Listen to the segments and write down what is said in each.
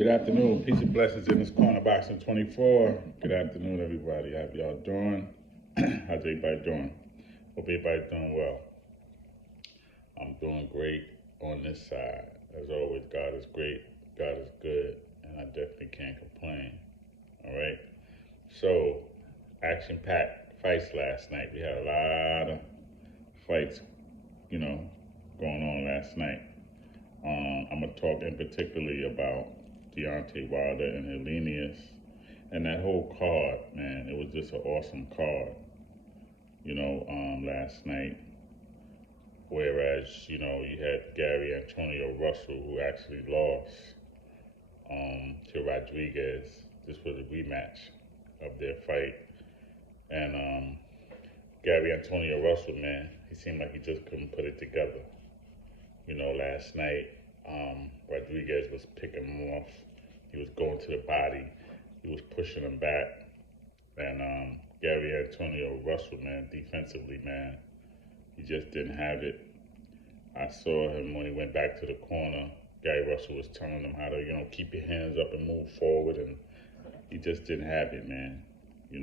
Good afternoon. Peace and blessings in this corner boxing 24. Good afternoon, everybody. How y'all doing? How's everybody doing? Hope everybody's doing well. I'm doing great on this side. As always, God is great. God is good. And I definitely can't complain. All right? So, action-packed fights last night. We had a lot of fights, going on last night. I'm going to talk in particularly about Deontay Wilder and Helenius and that whole card, man. It was just an awesome card, last night. Whereas, you had Gary Antonio Russell, who actually lost to Rodriguez. This was a rematch of their fight. And Gary Antonio Russell, man, he seemed like he just couldn't put it together. Last night, Rodriguez was picking him off. He was going to the body. He was pushing him back. And Gary Antonio Russell, man, defensively, man, he just didn't have it. I saw him when he went back to the corner. Gary Russell was telling him how to, keep your hands up and move forward. And he just didn't have it, man. He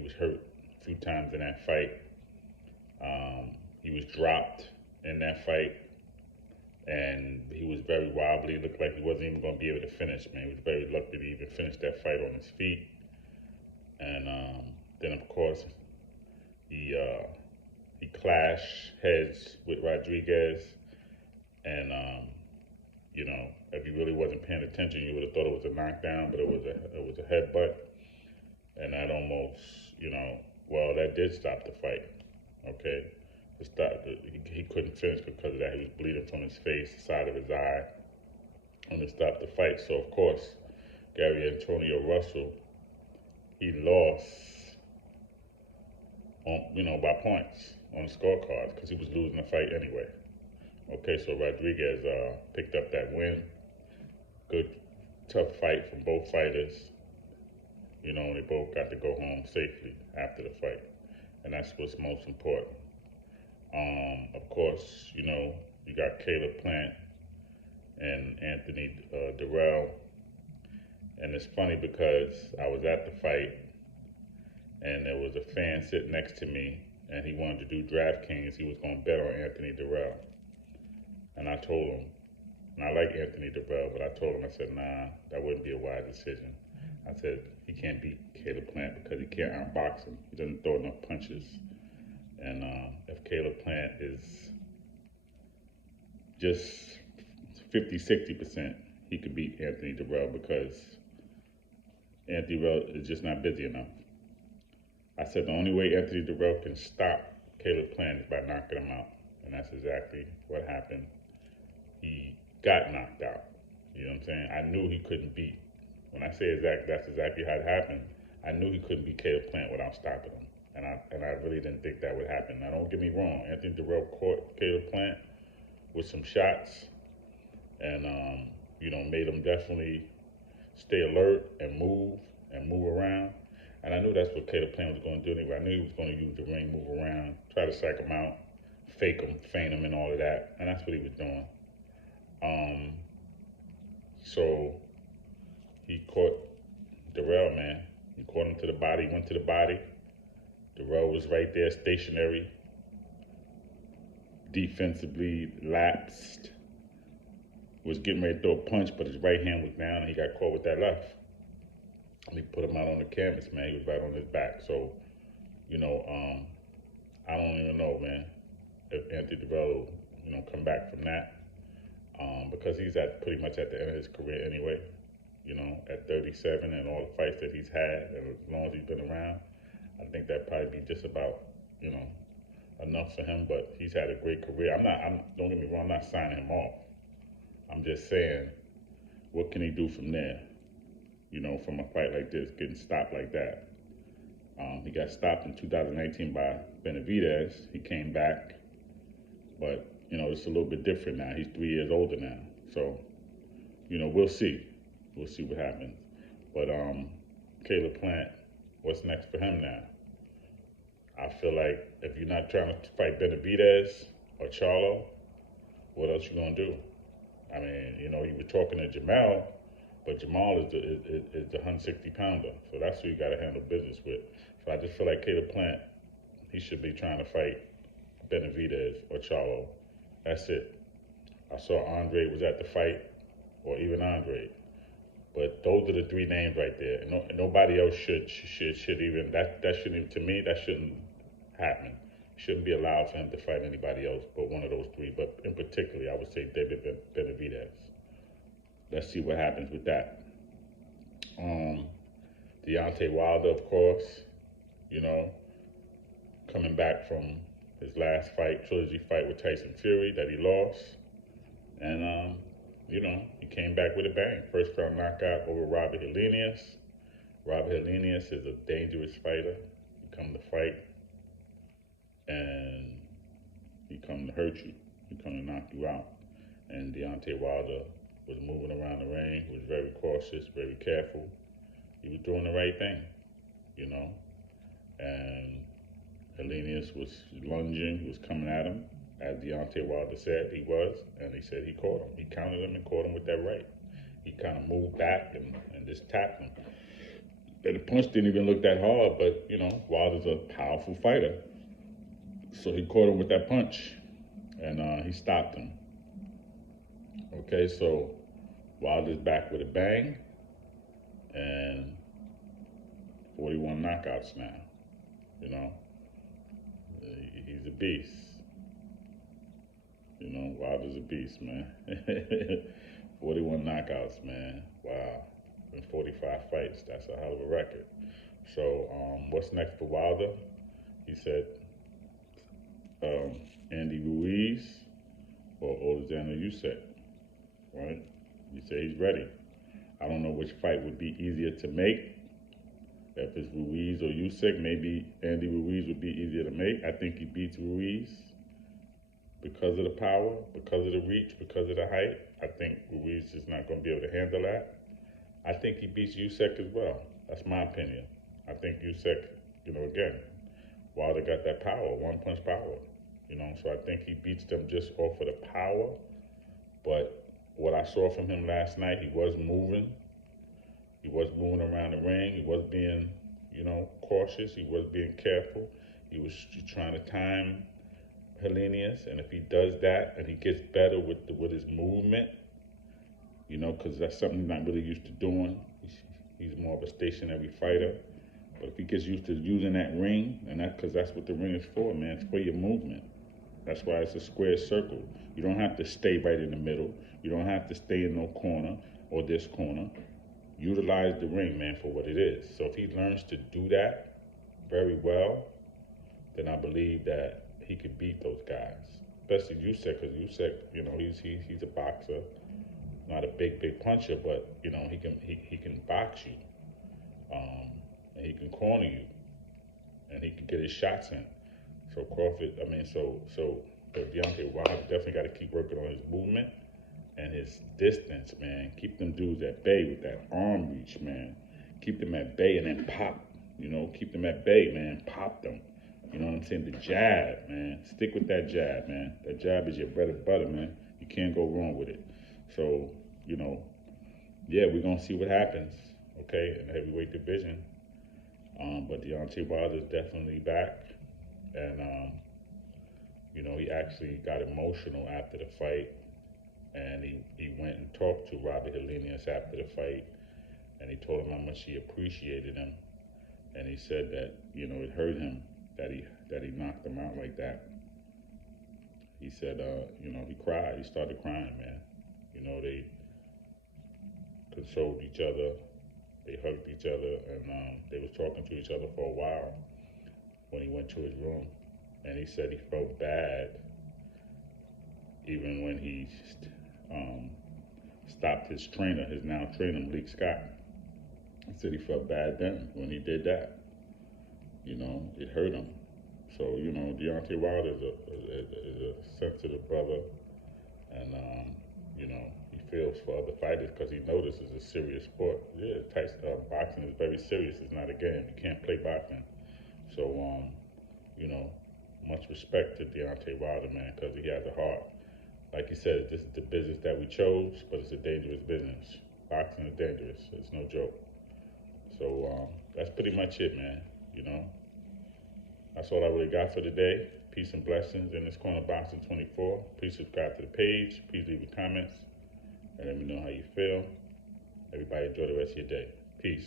was hurt a few times in that fight. He was dropped in that fight. And he was very wobbly. It looked like he wasn't even going to be able to finish, man. He was very lucky to even finish that fight on his feet. And then, of course, he clashed heads with Rodriguez. And, if he really wasn't paying attention, you would have thought it was a knockdown, but it was a headbutt. And that almost, that did stop the fight, okay? He couldn't finish because of that. He was bleeding from his face, the side of his eye, and it stopped the fight. So, of course, Gary Antonio Russell, he lost, by points on the scorecards because he was losing the fight anyway. Okay, so Rodriguez picked up that win. Good, tough fight from both fighters. They both got to go home safely after the fight, and that's what's most important. Of course, you got Caleb Plant and Anthony Durrell. And it's funny because I was at the fight and there was a fan sitting next to me and he wanted to do DraftKings. He was going to bet on Anthony Durrell. And I told him, and I like Anthony Durrell, but I told him, I said, nah, that wouldn't be a wise decision. I said, he can't beat Caleb Plant because he can't outbox him. He doesn't throw enough punches. And if Caleb Plant is just 50-60%, he could beat Anthony Durrell because Anthony Durrell is just not busy enough. I said the only way Anthony Durrell can stop Caleb Plant is by knocking him out. And that's exactly what happened. He got knocked out. You know what I'm saying? I knew he couldn't beat. When I say that's exactly how it happened, I knew he couldn't beat Caleb Plant without stopping him. And I really didn't think that would happen. Now, don't get me wrong. Anthony Durrell caught Caleb Plant with some shots and, made him definitely stay alert and move around. And I knew that's what Caleb Plant was going to do anyway. I knew he was going to use the ring, move around, try to psych him out, fake him, feint him, and all of that. And that's what he was doing. So he caught Durrell, man. He caught him to the body, went to the body. Durrell was right there, stationary, defensively lapsed, was getting ready to throw a punch, but his right hand was down, and he got caught with that left. And he put him out on the canvas, man. He was right on his back. So, I don't even know, man, if Anthony Durrell will, come back from that, because he's pretty much at the end of his career anyway, at 37 and all the fights that he's had, and as long as he's been around. I think that'd probably be just about, enough for him. But he's had a great career. Don't get me wrong, I'm not signing him off. I'm just saying, what can he do from there? From a fight like this, getting stopped like that. He got stopped in 2019 by Benavidez. He came back, but it's a little bit different now. He's 3 years older now, so we'll see. We'll see what happens. But Caleb Plant, what's next for him now? I feel like if you're not trying to fight Benavidez or Charlo, what else you gonna do? I mean, you were talking to Jamel But Jamal is the 160 pounder, so that's who you got to handle business with. So I just feel like Caleb Plant, he should be trying to fight Benavidez or Charlo. That's it. I saw Andre was at the fight, or even Andre. But those are the three names right there. And nobody else should even, that shouldn't even, to me, that shouldn't happen. Shouldn't be allowed for him to fight anybody else but one of those three. But in particular, I would say David Benavidez. Let's see what happens with that. Deontay Wilder, of course, you know, coming back from his last fight, trilogy fight with Tyson Fury that he lost. And, you know, he came back with a bang. First round knockout over Robert Helenius. Robert Helenius is a dangerous fighter. He come to fight and he come to hurt you. He come to knock you out. And Deontay Wilder was moving around the ring. He was very cautious, very careful. He was doing the right thing, you know. And Helenius was lunging. He was coming at him, as Deontay Wilder said he was, and he said he caught him. He countered him and caught him with that right. He kind of moved back and just tapped him. And the punch didn't even look that hard, but, you know, Wilder's a powerful fighter. So he caught him with that punch, and he stopped him. Okay, so Wilder's back with a bang, and 41 knockouts now, you know. He's a beast. You know, Wilder's a beast, man. 41 knockouts, man. Wow. In 45 fights. That's a hell of a record. So, what's next for Wilder? He said Andy Ruiz or Alexander Usyk, right? He said he's ready. I don't know which fight would be easier to make. If it's Ruiz or Usyk, maybe Andy Ruiz would be easier to make. I think he beats Ruiz because of the power, because of the reach, because of the height. I think Ruiz is not going to be able to handle that. I think he beats Usyk as well. That's my opinion. I think Usyk, you know, again, Wilder got that power, one-punch power, you know, so I think he beats them just off of the power. But what I saw from him last night, he was moving. He was moving around the ring. He was being, you know, cautious. He was being careful. He was trying to time Helenius, and if he does that and he gets better with his movement, you know, because that's something he's not really used to doing. He's more of a stationary fighter. But if he gets used to using that ring, and because that's what the ring is for, man, it's for your movement. That's why it's a square circle. You don't have to stay right in the middle. You don't have to stay in no corner or this corner. Utilize the ring, man, for what it is. So if he learns to do that very well, then I believe that he could beat those guys, especially Usyk, because Usyk, you know, he's a boxer, not a big puncher, but you know he can box you, and he can corner you, and he can get his shots in. So Crawford, I mean, so Deontay Wilder definitely got to keep working on his movement and his distance, man. Keep them dudes at bay with that arm reach, man. Keep them at bay and then pop. You know, keep them at bay, man. Pop them. You know what I'm saying? The jab, man. Stick with that jab, man. That jab is your bread and butter, man. You can't go wrong with it. So, you know, yeah, we're going to see what happens, okay, in the heavyweight division. But Deontay Wilder is definitely back. And, you know, he actually got emotional after the fight. And he went and talked to Robert Helenius after the fight, and he told him how much he appreciated him. And he said that, you know, it hurt him that he knocked him out like that. He said, you know, he cried. He started crying, man. You know, they consoled each other. They hugged each other, and they was talking to each other for a while when he went to his room. And he said he felt bad even when he stopped his trainer, his now trainer, Malik Scott. He said he felt bad then when he did that. You know, it hurt him. So, you know, Deontay Wilder is a sensitive brother, and, you know, he feels for other fighters because he knows this is a serious sport. Yeah, boxing is very serious. It's not a game. You can't play boxing. So, you know, much respect to Deontay Wilder, man, because he has a heart. Like you said, this is the business that we chose, but it's a dangerous business. Boxing is dangerous. It's no joke. So that's pretty much it, man. You know, that's all I really got for today. Peace and blessings in this corner boxing 24. Please subscribe to the page. Please leave your comments and let me know how you feel. Everybody enjoy the rest of your day. Peace.